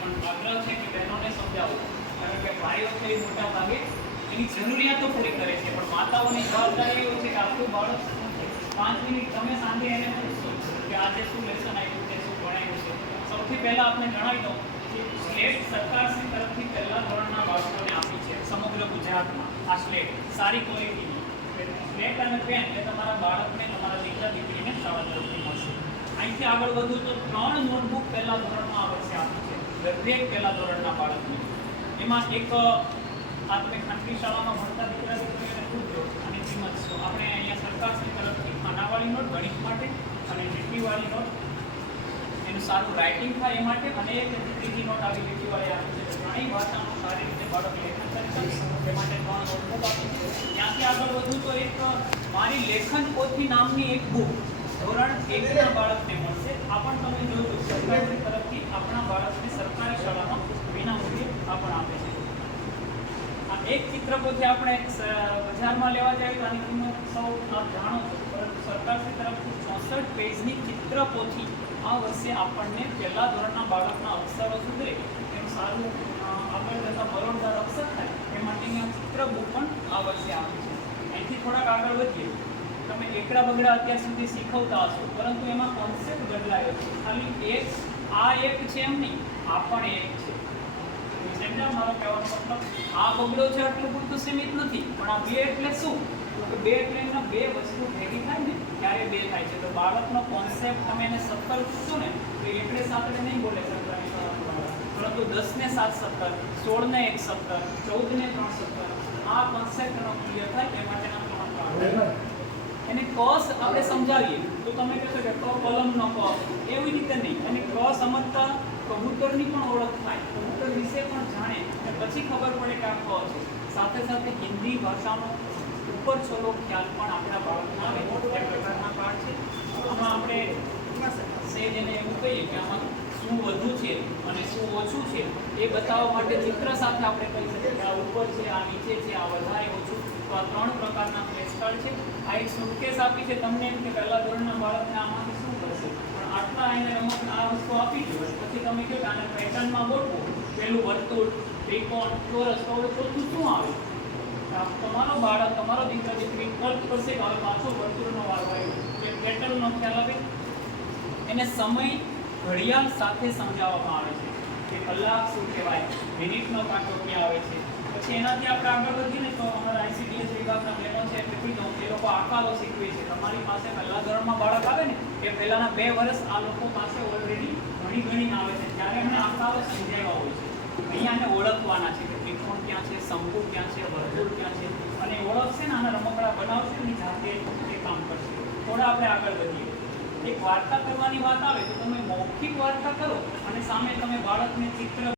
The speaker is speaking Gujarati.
પણ આગ્રહ છે કે બહેનોને સમજાવો, કારણ કે ભાઈઓ છે એ મોટા ભાગે એની જરૂરિયાતો પૂરી કરે છે, પણ માતાઓની જવાબદારી એ છે કે આપણું બાળક શું છે 5 મિનિટ તમે સાંજે એને પૂછશો કે આજે શું લેસન આવ્યું છે, શું ભણાયું છે. સૌથી પહેલાં આપણે જણાવી દઉં કે સ્લેટ સરકારશ્રી તરફથી પહેલા ધોરણના બાળકોને આપી છે સમગ્ર ગુજરાતમાં. આ સ્લેટ સારી ક્વોલિટીની સ્લેટ અને પેન એ તમારા બાળકને, તમારા દીકરા દીકરીને શાળા તરફથી મળશે. અહીંથી આગળ વધુ તો 3 નોટબુક પહેલા ધોરણમાં આ વર્ષે આપી છે દરેક પહેલા ધોરણના બાળકને. એમાં એક આ તમે ખાનગી શાળામાં ભણતા દીકરા દીકરીઓને પૂછજો અને કિંમત છો. આપણે અહીંયા સરકારશ્રી તરફથી ખાનાવાળી નોટ ગણિત માટે અને લીટીવાળી નોટ એનું સારું રાઇટિંગ થાય એ માટે, અને એક ત્રીજી નોટ આવી લીટીવાળી આપી છે. ઘણી ભાષાનું સારી રીતે બાળક લેખન કરી શકે એ માટે 3 નોટબુક આપી છે. ત્યાંથી આગળ વધુ તો એક મારી લેખન પોથી નામની એક બુક ધોરણ 1ના બાળકને મળશે. આ પણ તમે જોજો સરકારશ્રી તરફથી આપણા બાળકને સરકારી શાળામાં વિનામૂલ્યે આ પણ આપે છે. આ એક ચિત્રપોથી આપણે બજારમાં લેવા જઈએ તો આની કિંમત સૌ આપ જાણો છો, પરંતુ સરકારશ્રી તરફથી 64 પેજની ચિત્રપોથી આ વર્ષે આપણને પહેલા ધોરણના બાળકના અક્ષરો સુધરે એનું સારું આગળ જતાં મરોડદાર અક્ષર થાય એ માટેની આ ચિત્ર બુક પણ આ વર્ષે આપી છે. અહીંથી થોડાક આગળ વધીએ. તમે એકડા બગડા અત્યાર સુધી શીખવતા હશો, પરંતુ એમાં કોન્સેપ્ટ બદલાયો છે. ખાલી એક આ એક છે એમ નહીં, આ પણ એક છે. સમજ્યા મારો કહેવાનો મતલબ? આ બગડો છે આટલું પૂરતું સીમિત નથી, પણ આ 2 એટલે શું? તો 2 એટલે એના 2 વસ્તુ ભેગી થાય ને ત્યારે 2 થાય છે. તો બાળકનો કોન્સેપ્ટ તમે એને 17 પૂછશો ને તો એકડે સાતડે નહીં બોલે સરકારી શાળામાં, પરંતુ 10 ને 7 17, 16 ને 1 17, 14 ને 3 17. આ કોન્સેપ્ટનો ક્લિયર થાય એ માટેના 3 પાઠ. એને કસ આપણે સમજાવીએ તો તમે કહેશો કે કલમનો ક, એવી રીતે નહીં. અને ક સમજતા કબૂતરની પણ ઓળખ થાય, કબૂતર વિશે પણ જાણે અને પછી ખબર પડે કે આ ક છે. સાથે સાથે હિન્દી ભાષાનો ઉપર છોલો ખ્યાલ પણ આપણા બાળકમાં આવે એ પ્રકારના પાઠ છે. આમાં આપણે સેજ એને એવું કહીએ કે આમાં શું વધુ છે અને શું ઓછું છે એ બતાવવા માટે ચિત્ર સાથે આપણે કહી શકીએ કે આ ઉપર છે, આ નીચે છે, આ વધારે ઓછું. તો આ 3 પ્રકારના ફ્લેશ કાર્ડ છે. આ એક સુટકેસ આપી છે તમને એમ કે પહેલા ધોરણના બાળકને આમાંથી શું કરશે, પણ આટલા એને રમત આ વસ્તુ આપી દો પછી તમે કહો કે આને પેટર્નમાં ગોઠવો, પહેલું વર્તુળ, ત્રિકોણ, ચોરસ, તો હવે ચોથું શું આવે? તમારો બાળક, તમારો દીકરા દીકરી કલ્પ કરશે કે હવે પાછો વર્તુળનો વારો આવ્યો, કે પેટર્નનો ખ્યાલ આવે. એને સમય ઘડિયાળ સાથે સમજાવવામાં આવે છે કે કલાક શું કહેવાય, મિનિટનો કાંટો ક્યાં આવે છે. પછી એનાથી આપણે આગળ વધીએ ને તો અમારા ICDS વિભાગના બહેનો છે એટલી દઉં એ લોકો આકારો શીખવે છે. તમારી પાસે પહેલા ધોરણમાં બાળક આવે ને એ પહેલાના 2 વર્ષ આ લોકો પાસે ઓલરેડી ઘણી આવે છે, ત્યારે એમને આકારો સમજાવ્યા હોય છે. અહીંયા એને ઓળખવાના છે કે ત્રિકોણ ક્યાં છે, શંકુ ક્યાં છે, વર્તુળ ક્યાં છે, અને ઓળખશે ને આના રમકડા બનાવશે એની જાતે એ કામ કરશે. થોડા આપણે આગળ વધીએ. એક વાર્તા કરવાની વાત આવે તો તમે મૌખિક વાર્તા કરો અને સામે તમે બાળકને ચિત્ર